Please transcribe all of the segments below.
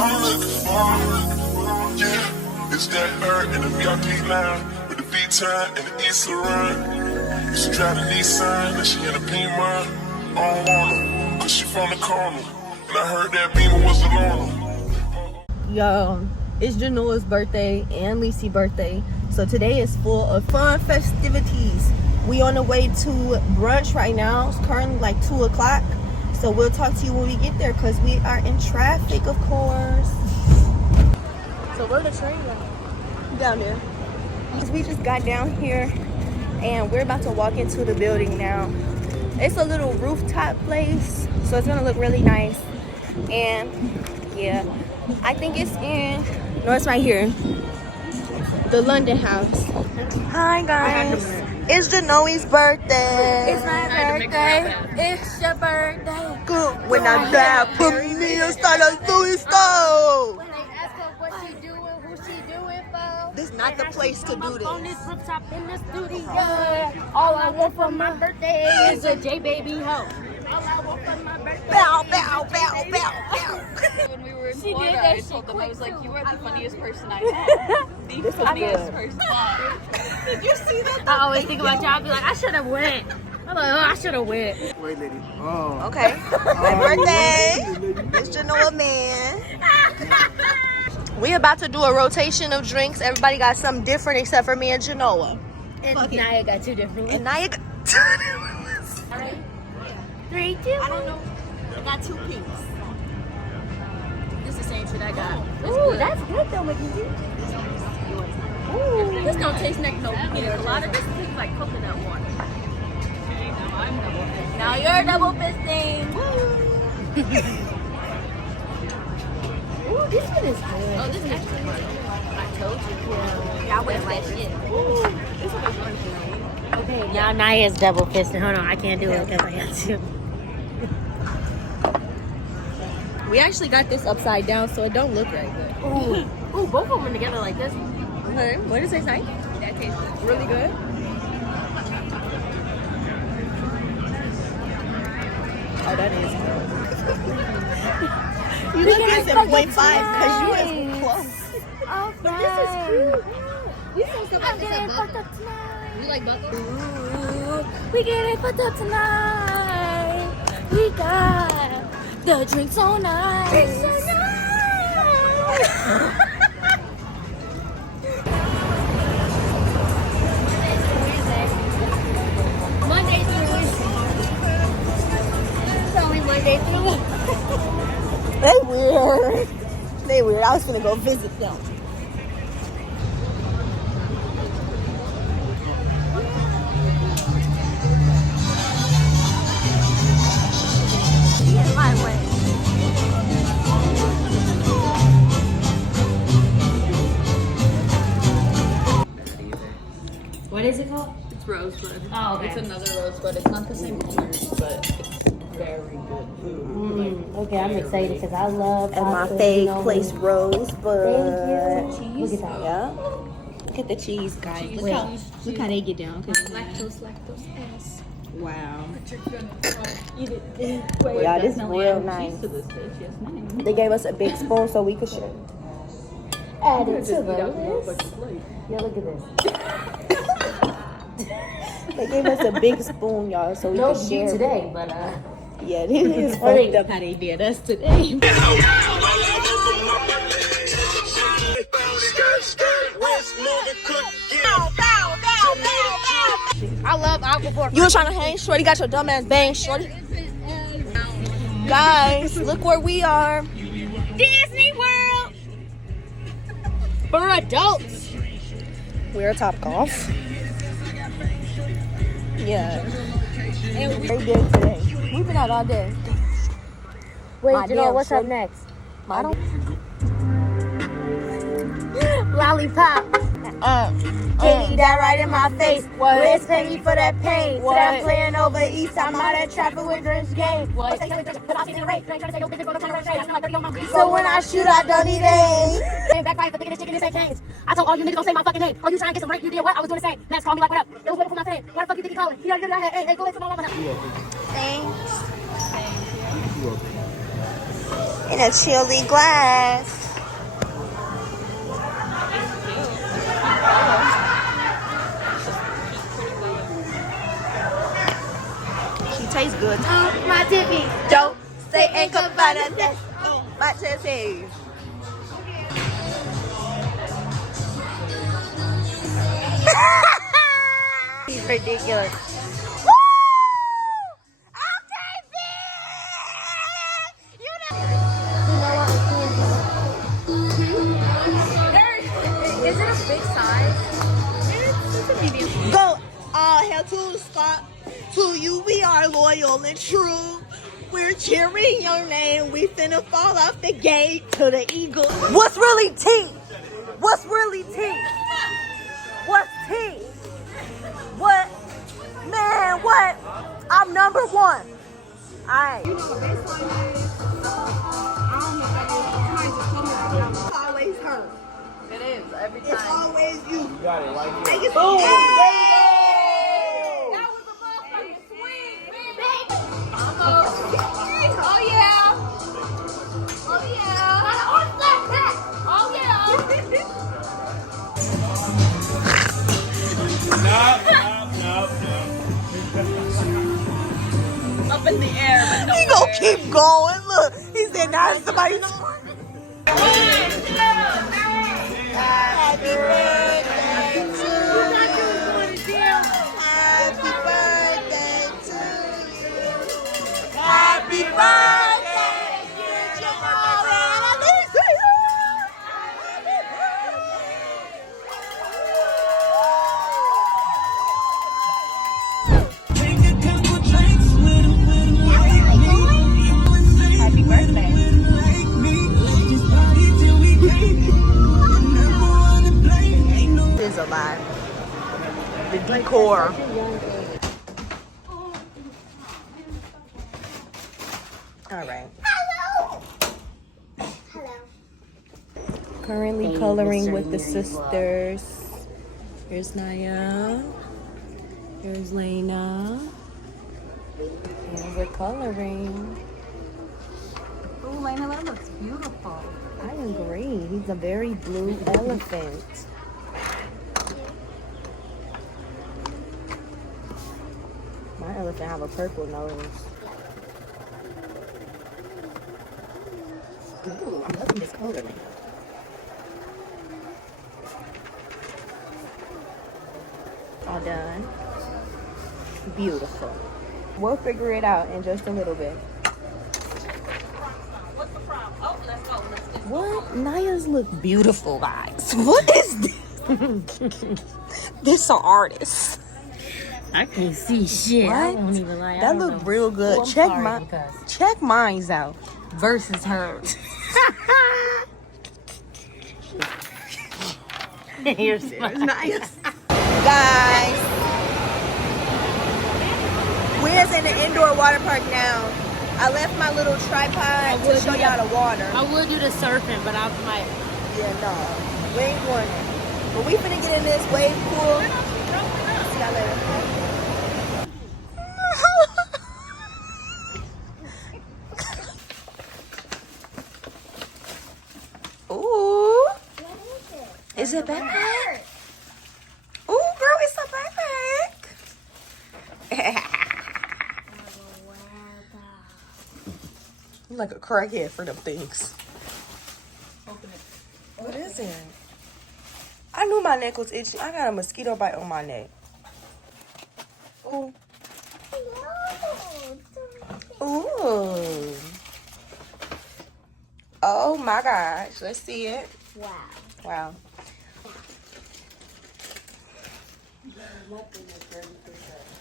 Yeah, it's that her in the VIP line with the V-time and the East Laurent. She drive the Nissan and she in a Beamer. I don't want her, cause she from the corner. And I heard that Beamer was the loner. Yo, it's Janoa's birthday and Lisi's birthday. So today is full of fun festivities. We on the way to brunch right now. It's currently like 2 o'clock. So we'll talk to you when we get there because we are in traffic, of course. So where's the train at? Down there. We just got down here and we're about to walk into the building now. It's a little rooftop place, so it's gonna look really nice. And yeah, I think it's in, no, it's right here, the London House. Hi guys, it's Janoe's birthday. It's my birthday. It's your birthday. Good. When I die, put me inside a Louis stove. When they ask her what she doing, who she doing for, This is not the place to do on this. this rooftop in the studio. All I want for my birthday is a J baby hoe. All I want for my birthday. Bow, bow, bow, bow, bow. When we were in She Florida, did that I shit told them, I was like, quick, you too. are the funniest person I know. The This is funniest good. person. Did you see that? I always think about y'all. I be like, I should have went. I'm like, oh, I should have went. Wait, lady. Oh. Okay. Happy birthday. It's Janoa, man. We about to do a rotation of drinks. Everybody got something different except for me and Janoa. And Naya got 2 different ones. And now you got 3, 2. I don't know. I got 2 pinks. This is the same shit I got. Ooh, that's good though, Mackenzie. Ooh. This don't taste like no pina colada. This tastes like coconut water. Now you're double fisting. Ooh, this one is good. Oh, this is actually good. I told you. Yeah, I wouldn't like shit. Ooh, this one is fun. Okay, now Naya's double fisting. Hold on, I can't do it because I got to. We actually got this upside down, so it don't look right good. Ooh, ooh, both of them together like this. Okay, what does it say? That tastes Really good? Oh, that is good. You look at 0.5 because you is close. Oh, but this is cute. We saw something like this at fucked up tonight. You like butter? Ooh, we getting fucked up tonight. We got the drinks on ice. Drinks on ice. Monday through It's only Monday through They weird. They weird. I was gonna go visit them. my way. What is it called? It's Rosebud. Oh, okay. It's another Rosebud. It's not the same color, but it's very good food. Okay, I'm excited because I love And my fave place, Rosebud. Thank you. Look at that. Yeah. Look at the cheese, guys. Look how they get down. Okay. Lactose S. Wow. Eat it. Yeah, this is real nice. They gave us a big spoon so we could share. Add it to the list. Yeah, look at this. They gave us a big spoon, y'all, so we No could shoot share. today, but Yeah, this is I think fucked up how they did us today. I love Aquapork. You was trying to hang, shorty? Got your dumb ass bang, shorty. Guys, look where we are. Disney World for adults. We're at TopGolf. Yeah. And we did today. We've been out all day. Wait, My you know damn what's up shit. next? I don't. Lollipop. Can't eat that right in my face. Where's Peggy for that pain? What? Said I'm playing over east. I'm out at traffic with drinks game. What? So when I shoot, I don't need aim. Ain't backfire for thinking this chicken is chains. I told all you niggas don't say my fucking name. Oh, you trying to get some rank? You did what? I was doing the same. Max called me like, what up? It was waiting for my fame. Why the fuck you think you calling? You know, hey, go into my woman. Thanks. In a chilly glass. She tastes good. My tippy. Don't say ain't gonna find us. My tissy. He's ridiculous. Woo! Okay, bitch! You know. Is it a big size? It's a medium. Go all hell to the spot. To you we are loyal and true. We're cheering your name. We finna fall off the gate to the Eagles. What's really tea? What's really tea? What's tea? What? Man, what? I'm number one. Alright. You know what baseline is? I don't know what that is. It's always her. It is every time. It's always you. You got it right here. Take it. Boom. Hey! That was a motherfucking swing, man. Almost. Oh, yeah. Oh, yeah. Oh, yeah. No. Up in the air, but no. He gonna keep going. Look, he said, now somebody's. Happy birthday to you. Happy birthday to you. Happy birthday, dear Jamara. Happy birthday. Is a lie. The decor. All right. Hello. Currently coloring with the sisters. Here's Naya. Here's Lena. And we're coloring. Oh, Lena, that looks beautiful. I agree. He's a very blue elephant. My elephant have a purple nose. Ooh, I'm loving this coloring. All done. Beautiful. We'll figure it out in just a little bit. What's the problem? Oh, let's go. Let's just What? Naya's look beautiful, guys. What is this? This an artist. I can't see shit. What? I won't even lie. I That don't look know. real good. Oh, I'm check sorry, mine. because Check mine's out. versus hers. Here's Nice. Guys, we're in the indoor water park now. I left my little tripod to show y'all the water. I would do the surfing, but I might. Yeah, no. We ain't going there. But we finna get in this wave pool. See y'all later. Ooh. Is it backpack? Ooh, girl, it's a backpack. You like a crackhead for them things. open it. What is it? I knew my neck was itchy. I got a mosquito bite on my neck. Ooh. Ooh. Oh my gosh. Let's see it. Wow. Wow.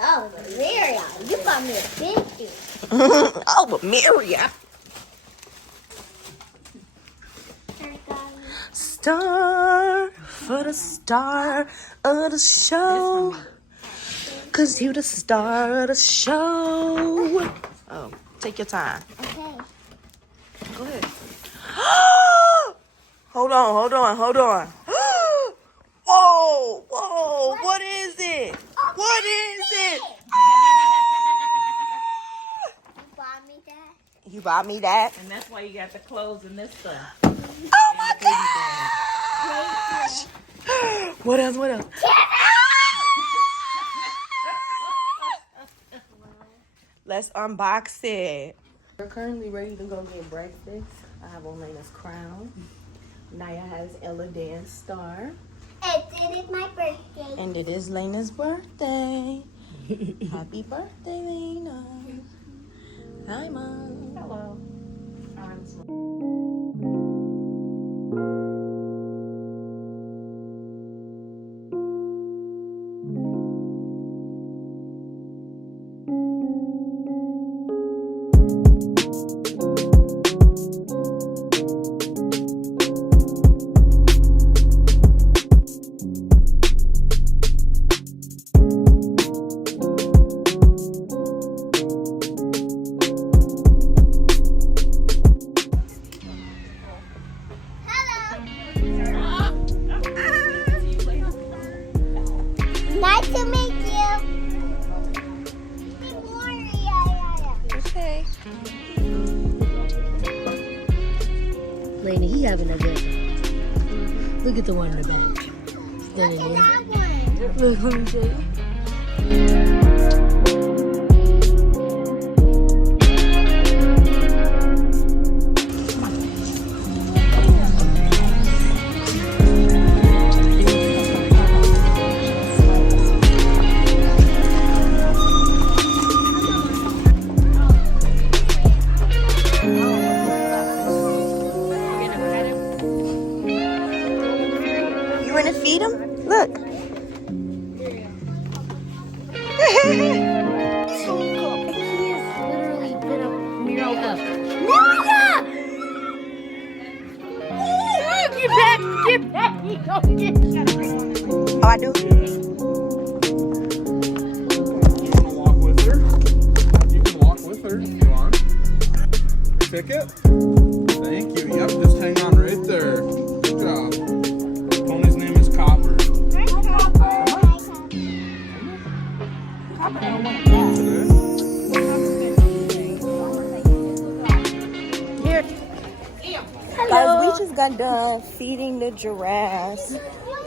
Oh, Maria, you got me a 50. Oh, but Maria. Star for the star of the show. Cause you the star of the show. Oh, take your time. Okay. Go ahead. Hold on, hold on, hold on. Whoa, whoa, what is it? What is it? You bought me that? You bought me that. And that's why you got the clothes and this stuff. Oh my gosh! What else? What else? Let's unbox it. We're currently ready to go get breakfast. I have on Lena's crown. Naya has Ella Dance Star. And it is my birthday. And it is Lena's birthday. Happy birthday, Lena. Hi, Mom. Hello. Nice to meet you. Okay. Lena, he having a good time. Look at the one in the back. Standing there. That one. Look, let me show you. You want to feed him? Look. Literally been up, mirror up. Get back! Get back! He don't get Oh, I do? You want to walk with her? You can walk with her if you want. Ticket? Thank you. Yep, just hang on right there. Good job. Pony's name is Copper. Guys, we just got done feeding the giraffes,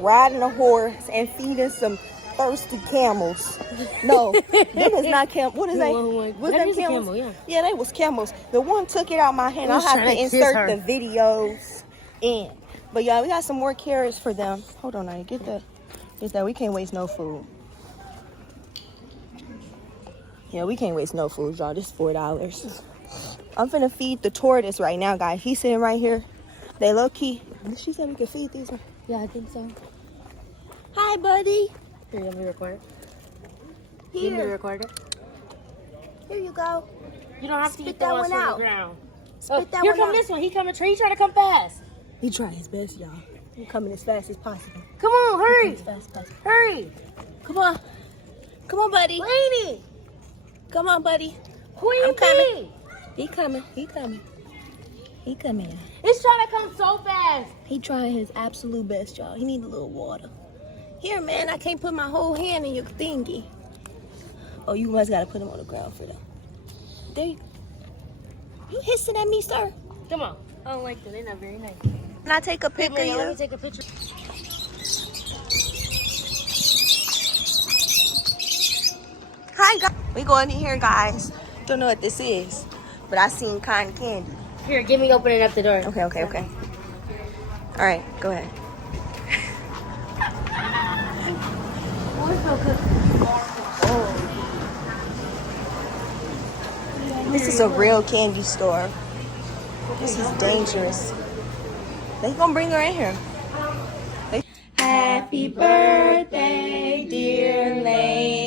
riding a horse, and feeding some thirsty camels. No, that was not camel. What is that? Was That that is a camels? camel, yeah. Yeah, they was camels. The one took it out my hand. I'll was have trying to to kiss insert her. the videos in. But y'all, we got some more carrots for them. Hold on, now get that. Get that. We can't waste no food. Yeah, we can't waste no food, y'all. This is $4. I'm finna feed the tortoise right now, guys. He's sitting right here. They low key. She said we could feed these ones. Yeah, I think so. Hi, buddy. Here, let me record it. Let me Here. record it. Here you go. You don't have to Spit eat the that ones one from out. the ground. Spit that Here one come out. this one. He coming. He trying to come fast. He trying his best, y'all. He coming as fast as possible. Come on, hurry, As fast as possible. hurry. Come on. Come on, buddy. Lainey, Come on, buddy. Queen I'm coming. Bee. He coming. He coming. He coming. It's trying to come so fast. He trying his absolute best, y'all. He need a little water. Here, man. I can't put my whole hand in your thingy. Oh, you must gotta put him on the ground for them. There you. You hissing at me, sir? Come on. I don't like that. They're not very nice. Can I take a pic of Let me you? take a picture. Hi, guys. We going in here, guys. Don't know what this is, but I seen cotton candy. Here, give me opening up the door. Okay. All right, go ahead. This is a real candy store. This is dangerous. They gonna bring her in here. Happy birthday, dear Lane.